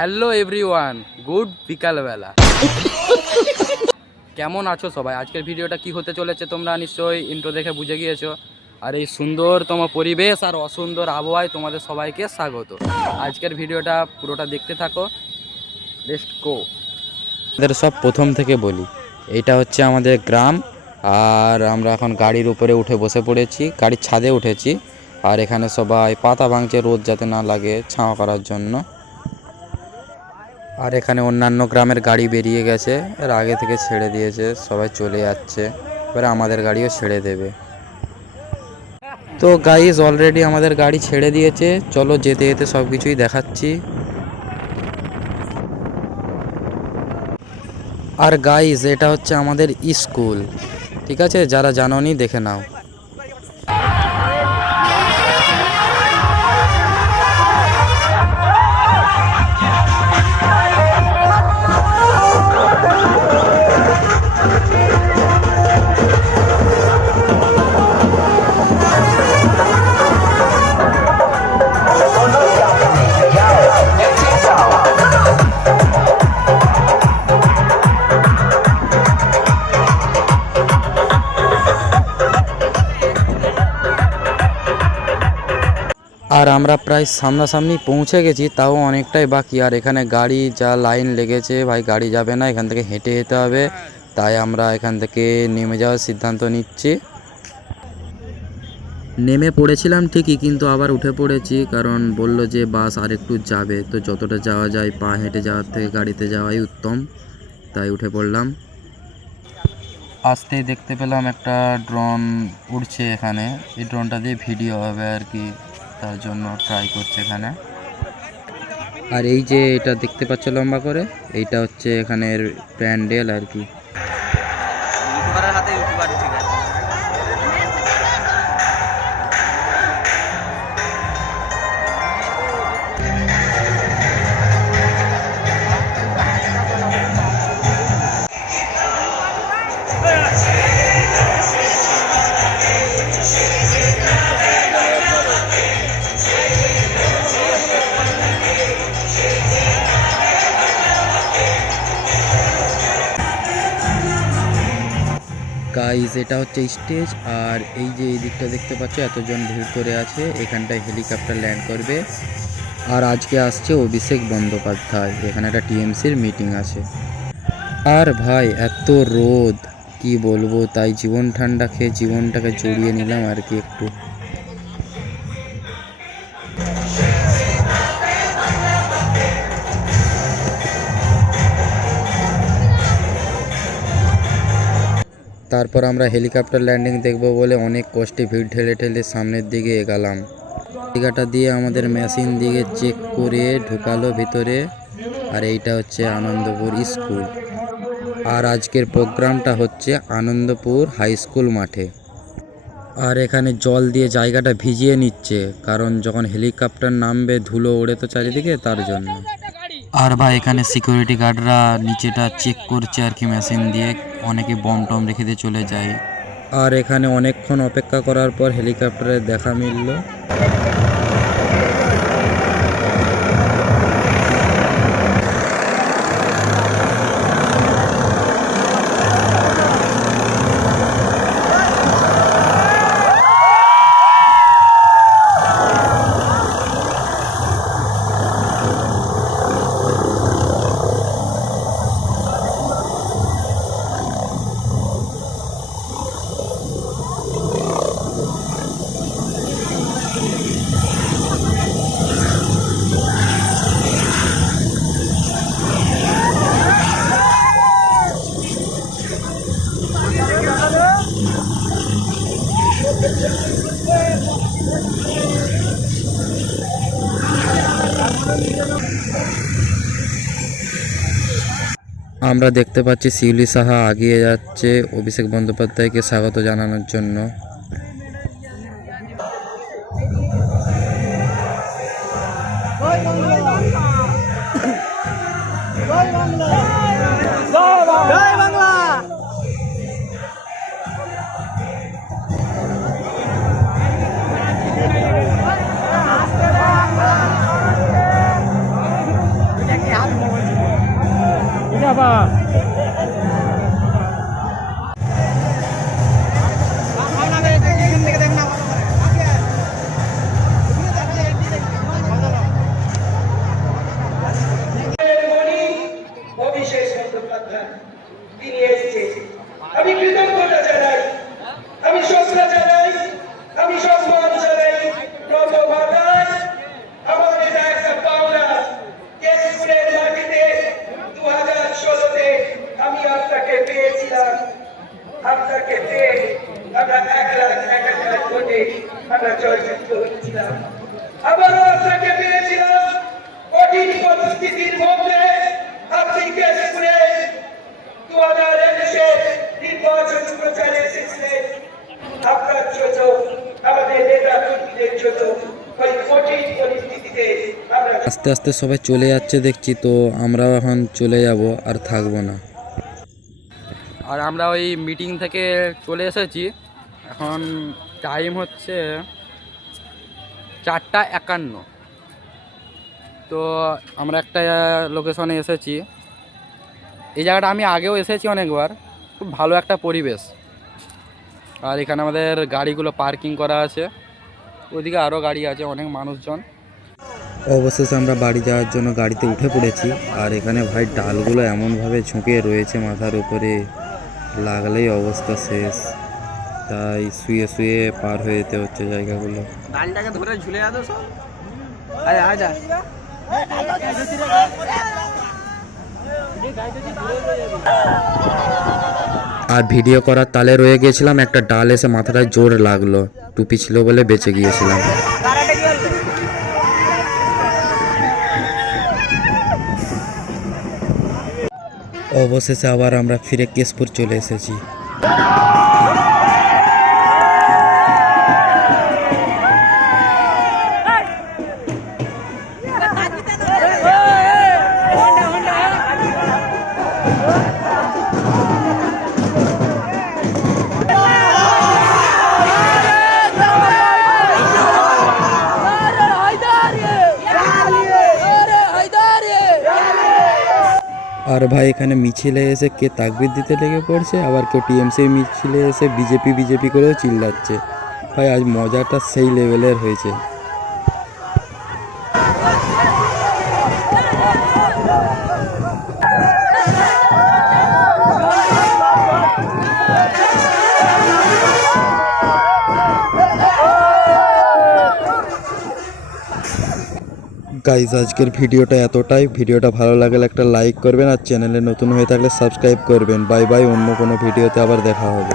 Hello everyone, good বিকালবেলা। কেমন আছো সবাই? আজকের ভিডিওটা কি হতে চলেছে তোমরা নিশ্চয়ই ইন্ট্রো দেখে বুঝে গিয়েছো। আর এই সুন্দরতম পরিবেশ আর অসুন্দর আবহাওয়ায় তোমাদের সবাইকে স্বাগত। আজকের ভিডিওটা পুরোটা দেখতে থাকো, লেটস গো। আমাদের সব প্রথম থেকে বলি, এইটা হচ্ছে আমাদের গ্রাম। আর আমরা এখন গাড়ির উপরে উঠে বসে পড়েছি, গাড়ির ছাদে উঠেছি। আর এখানে সবাই পাতা ভাঙছে রোদ যাতে না লাগে ছাঁয়া করার জন্য। আর এখানে অন্যান্য গ্রামের গাড়ি বেরিয়ে গেছে, এর আগে থেকে ছেড়ে দিয়েছে, সবাই চলে যাচ্ছে। এবারে আমাদের গাড়িও ছেড়ে দেবে। তো গাইস অলরেডি আমাদের গাড়ি ছেড়ে দিয়েছে, চলো যেতে যেতে সব কিছুই দেখাচ্ছি। আর গাইস এটা হচ্ছে আমাদের স্কুল, ঠিক আছে? যারা জানোনি দেখে নাও। আর আমরা প্রায় সামনাসামনি পৌঁছে গেছি, তাও অনেকটাই বাকি। আর এখানে গাড়ি যা লাইন লেগেছে, ভাই গাড়ি যাবে না, এখান থেকে হেঁটে যেতে হবে। তাই আমরা এখান থেকে নেমে যাওয়ার সিদ্ধান্ত নিচ্ছি। নেমে পড়েছিলাম ঠিকই, কিন্তু আবার উঠে পড়েছি, কারণ বলল যে বাস আর একটু যাবে, তো যতটা যাওয়া যায় পা হেঁটে যাওয়ার থেকে গাড়িতে যাওয়াই উত্তম। তাই উঠে পড়লাম। আসতেই দেখতে পেলাম একটা ড্রোন উড়ছে এখানে। এই ড্রোনটা দিয়ে ভিডিও হবে আর কি, তার জন্য ট্রাই করছে এখানে। আর এই যে এটা দেখতে পাচ্ছ লম্বা করে, এইটা হচ্ছে এখানের প্যান্ডেল আর কি। গাইজ এটা হচ্ছে স্টেজ। আর এই যে এই দিকটা দেখতে পাচ্ছ এতজন ভিড় করে আছে, এখানটায় হেলিকপ্টার ল্যান্ড করবে। আর আজকে আসছে অভিষেক বন্দ্যোপাধ্যায়, এখানে একটা টিএমসির মিটিং আছে। আর ভাই এত রোদ কি বলবো, তাই জীবন ঠান্ডা খেয়ে জীবনটাকে জড়িয়ে নিলাম আর কি একটু। তারপর আমরা হেলিকপ্টার ল্যান্ডিং দেখব বলে অনেক কষ্টে ভিড় ঠেলে ঠেলে সামনের দিকে এগালাম। জায়গাটা দিয়ে আমাদের মেশিন দিয়ে চেক করে ঢুকালো ভিতরে। আর এইটা হচ্ছে আনন্দপুর স্কুল। আর আজকের প্রোগ্রামটা হচ্ছে আনন্দপুর হাই স্কুল মাঠে। আর এখানে জল দিয়ে জায়গাটা ভিজিয়ে নিচ্ছে, কারণ যখন হেলিকপ্টার নামবে ধুলো ওড়ে তো চারিদিকে, তার জন্য। আর ভাই এখানে সিকিউরিটি গার্ডরা নিচেটা চেক করছে আর কি মেশিন দিয়ে, অনেকে বম টম রেখে দিয়ে চলে যায়। আর এখানে অনেকক্ষণ অপেক্ষা করার পর হেলিকপ্টারের দেখা মিলল। আমরা দেখতে পাচ্ছি শিউলি সাহা এগিয়ে যাচ্ছে অভিষেক বন্দ্যোপাধ্যায়কে স্বাগত জানানোর জন্য। বাবা। অভিষেক বন্দ্যোপাধ্যায় তিনি এসেছে, আমি কৃতজ্ঞতা জানাই, আমি শ্রদ্ধা জানাই, আমি সম্মান জানাই। নবমাতায় আমার এটা একটা পাওনা। কেশপুরের মাটিতে 2016-তে আমি আপনাকে পেয়েছিলাম, আপনাকে পেয়ে আমরা 1,01,000 ভোটে আমরা জয়যুক্ত হয়েছিলাম। আবারও আপনাকে পেয়েছিলাম কঠিন পরিস্থিতির মধ্যে। আপনি কেশপুরে 2021-এ নির্বাচন প্রচারে এসেছিলেন। আপনার জন্য, আমাদের নেতা কর্মীদের জন্য ওই কঠিন পরিস্থিতিতে আমরা আস্তে আস্তে সবাই চলে যাচ্ছে দেখছি, তো আমরাও এখন চলে যাব, আর থাকবো না। আর আমরা ওই মিটিং থেকে চলে এসেছি, এখন টাইম হচ্ছে 4:51। তো আমরা একটা লোকেশনে এসেছি। এই জায়গাটা আমি আগেও এসেছি অনেকবার, খুব ভালো একটা পরিবেশ। আর এখানে আমাদের গাড়িগুলো পার্কিং করা আছে, ওইদিকে আরও গাড়ি আছে, অনেক মানুষজন। অবশেষে আমরা বাড়ি যাওয়ার জন্য গাড়িতে উঠে পড়েছি। আর এখানে ভাই ডালগুলো এমনভাবে ঝুঁকে রয়েছে মাথার উপরে, লাগলেই অবস্থা শেষ। তাই শুয়ে শুয়ে পার হয়ে যেতে হচ্ছে জায়গাগুলো। ডালটাকে ধরে ঝুলে যাতো সব। আরে আজা আর ভিডিও করার তালে রয়ে গিয়েছিলাম, একটা ডাল এসে মাথাটায় জোর লাগলো, টুপি ছিল বলে বেঁচে গিয়েছিলাম। অবশেষে আবার আমরা ফিরে কেশপুর চলে এসেছি। আর ভাই এখানে মিছিলে এসে কে তাকবির দিতে লেগে পড়ছে, আবার কেউ টিএমসি মিছিলে এসে বিজেপি বিজেপি করেও চিল্লাচ্ছে। ভাই আজ মজাটা সেই লেভেলের হয়েছে। গাইজ আজকের ভিডিওটা এতটাই। ভিডিওটা ভালো লাগলে একটা লাইক করবেন, আর চ্যানেলে নতুন হয়ে থাকলে সাবস্ক্রাইব করবেন। বাই বাই, অন্য কোনো ভিডিওতে আবার দেখা হবে।